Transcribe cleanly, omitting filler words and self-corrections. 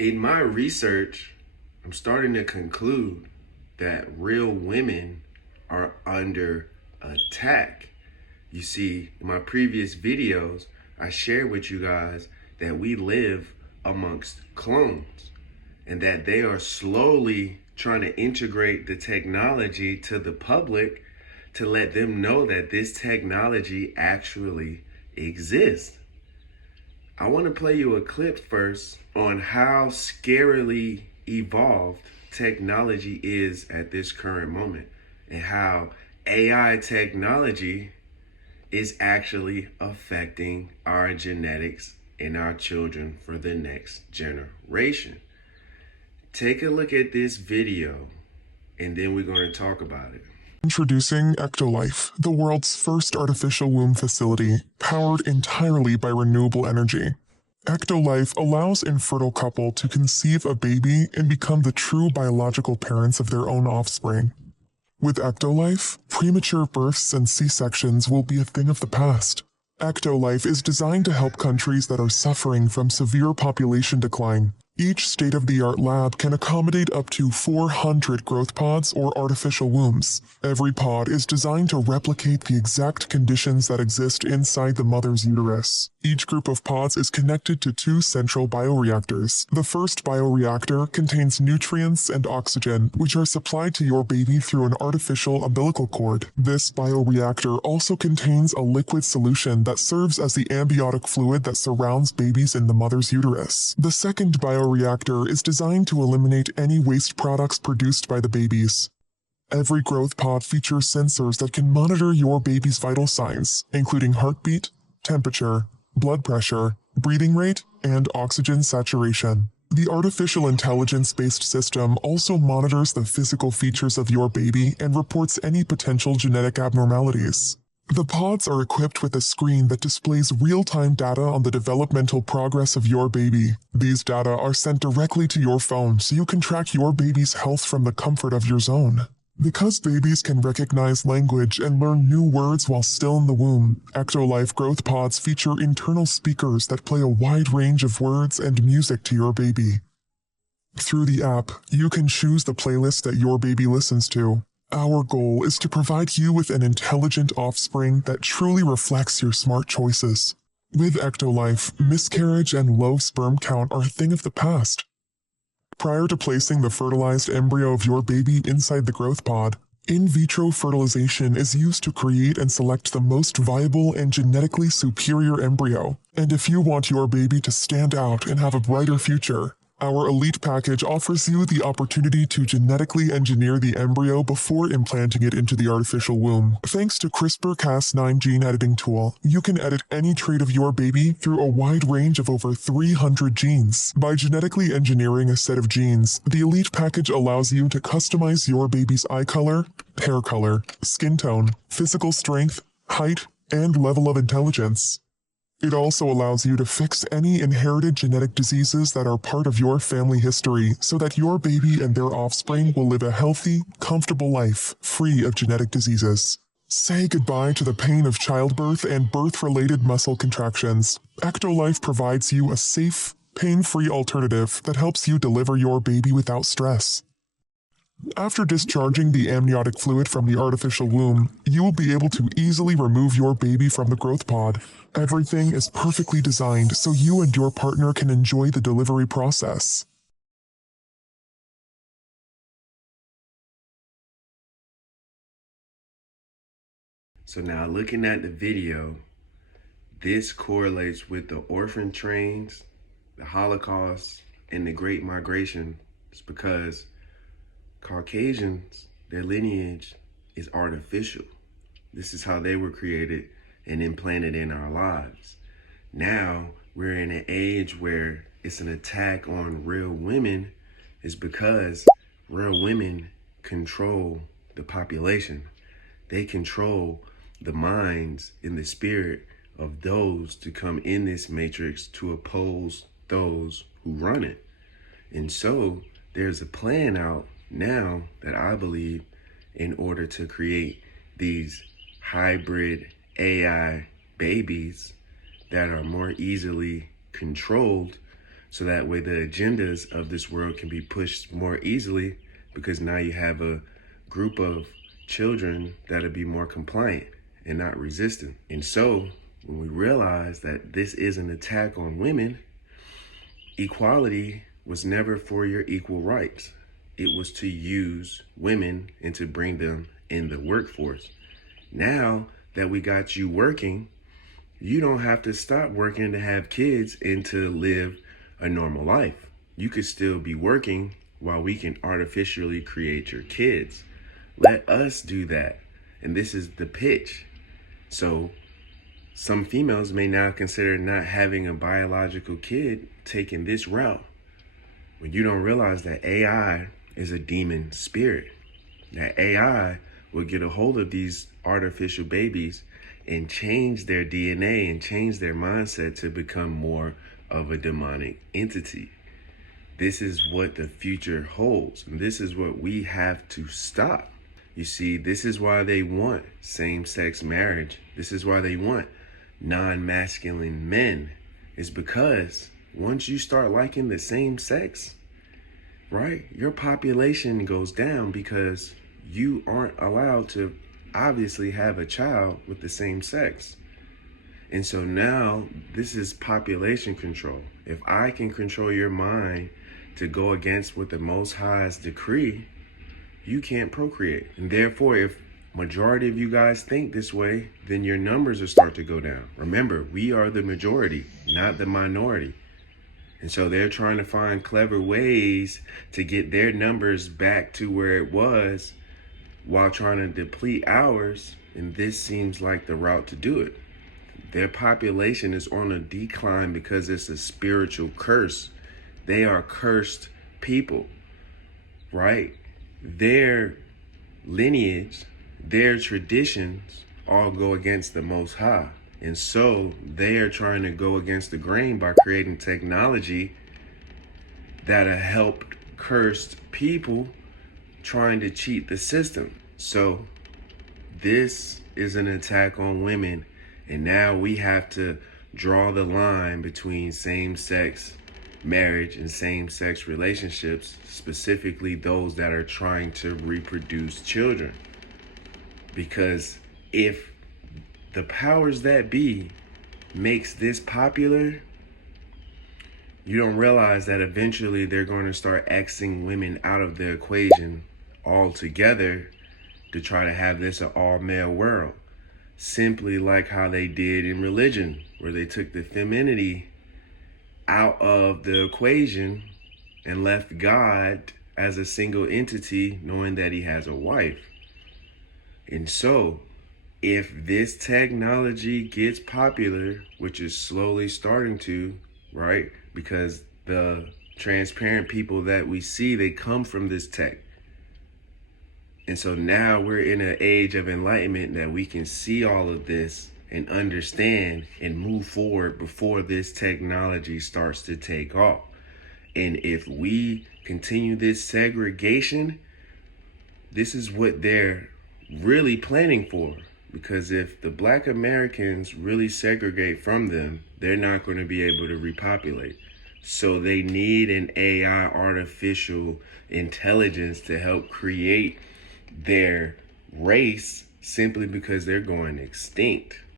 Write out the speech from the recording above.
In my research, I'm starting to conclude that real women are under attack. You see, in my previous videos, I shared with you guys that we live amongst clones and that they are slowly trying to integrate the technology to the public to let them know that this technology actually exists. I want to play you a clip first on how scarily evolved technology is at this current moment and how AI technology is actually affecting our genetics and our children for the next generation. Take a look at this video and then we're going to talk about it. Introducing Ectolife, the world's first artificial womb facility, powered entirely by renewable energy. Ectolife allows infertile couple to conceive a baby and become the true biological parents of their own offspring. With Ectolife, premature births and C-sections will be a thing of the past. Ectolife is designed to help countries that are suffering from severe population decline. Each state-of-the-art lab can accommodate up to 400 growth pods or artificial wombs. Every pod is designed to replicate the exact conditions that exist inside the mother's uterus. Each group of pods is connected to 2 central bioreactors. The first bioreactor contains nutrients and oxygen, which are supplied to your baby through an artificial umbilical cord. This bioreactor also contains a liquid solution that serves as the amniotic fluid that surrounds babies in the mother's uterus. The second bioreactor is designed to eliminate any waste products produced by the babies. Every growth pod features sensors that can monitor your baby's vital signs, including heartbeat, temperature, blood pressure, breathing rate, and oxygen saturation. The artificial intelligence-based system also monitors the physical features of your baby and reports any potential genetic abnormalities. The pods are equipped with a screen that displays real-time data on the developmental progress of your baby. These data are sent directly to your phone so you can track your baby's health from the comfort of your zone. Because babies can recognize language and learn new words while still in the womb, Ectolife growth pods feature internal speakers that play a wide range of words and music to your baby. Through the app, you can choose the playlist that your baby listens to. Our goal is to provide you with an intelligent offspring that truly reflects your smart choices. With Ectolife, miscarriage and low sperm count are a thing of the past. Prior to placing the fertilized embryo of your baby inside the growth pod, in vitro fertilization is used to create and select the most viable and genetically superior embryo. And if you want your baby to stand out and have a brighter future, our Elite package offers you the opportunity to genetically engineer the embryo before implanting it into the artificial womb. Thanks to CRISPR-Cas9 gene editing tool, you can edit any trait of your baby through a wide range of over 300 genes. By genetically engineering a set of genes, the Elite package allows you to customize your baby's eye color, hair color, skin tone, physical strength, height, and level of intelligence. It also allows you to fix any inherited genetic diseases that are part of your family history so that your baby and their offspring will live a healthy, comfortable life, free of genetic diseases. Say goodbye to the pain of childbirth and birth-related muscle contractions. Ectolife provides you a safe, pain-free alternative that helps you deliver your baby without stress. After discharging the amniotic fluid from the artificial womb, you will be able to easily remove your baby from the growth pod. Everything is perfectly designed so you and your partner can enjoy the delivery process. So now looking at the video, this correlates with the orphan trains, the Holocaust, and the Great Migration. It's because Caucasians, their lineage is artificial. This is how they were created and implanted in our lives. Now we're in an age where it's an attack on real women is because real women control the population. They control the minds and the spirit of those to come in this matrix to oppose those who run it. And so there's a plan out now that I believe in order to create these hybrid AI babies that are more easily controlled so that way the agendas of this world can be pushed more easily, because now you have a group of children that'll be more compliant and not resistant. And so when we realize that this is an attack on women, equality was never for your equal rights. It was to use women and to bring them in the workforce. Now that we got you working, you don't have to stop working to have kids and to live a normal life. You could still be working while we can artificially create your kids. Let us do that. And this is the pitch. So some females may now consider not having a biological kid taking this route, when you don't realize that AI is a demon spirit. That AI will get a hold of these artificial babies and change their DNA and change their mindset to become more of a demonic entity. This is what the future holds. And this is what we have to stop. You see, this is why they want same-sex marriage. This is why they want non-masculine men. Is because once you start liking the same sex, right, your population goes down, because you aren't allowed to obviously have a child with the same sex. And so now this is population control. If I can control your mind to go against what the Most High's decree, you can't procreate. And therefore, if majority of you guys think this way, then your numbers will start to go down. Remember, we are the majority, not the minority. And so they're trying to find clever ways to get their numbers back to where it was while trying to deplete ours. And this seems like the route to do it. Their population is on a decline because it's a spiritual curse. They are cursed people, right? Their lineage, their traditions all go against the Most High. And so they are trying to go against the grain by creating technology that'll help cursed people trying to cheat the system. So this is an attack on women. And now we have to draw the line between same-sex marriage and same-sex relationships, specifically those that are trying to reproduce children. Because if the powers that be makes this popular, you don't realize that eventually they're going to start Xing women out of the equation altogether to try to have this an all-male world. Simply like how they did in religion, where they took the femininity out of the equation and left God as a single entity, knowing that he has a wife. And so if this technology gets popular, which is slowly starting to, right? Because the transparent people that we see, they come from this tech. And so now we're in an age of enlightenment that we can see all of this and understand and move forward before this technology starts to take off. And if we continue this segregation, this is what they're really planning for. Because if the Black Americans really segregate from them, they're not going to be able to repopulate. So they need an AI, artificial intelligence, to help create their race, simply because they're going extinct.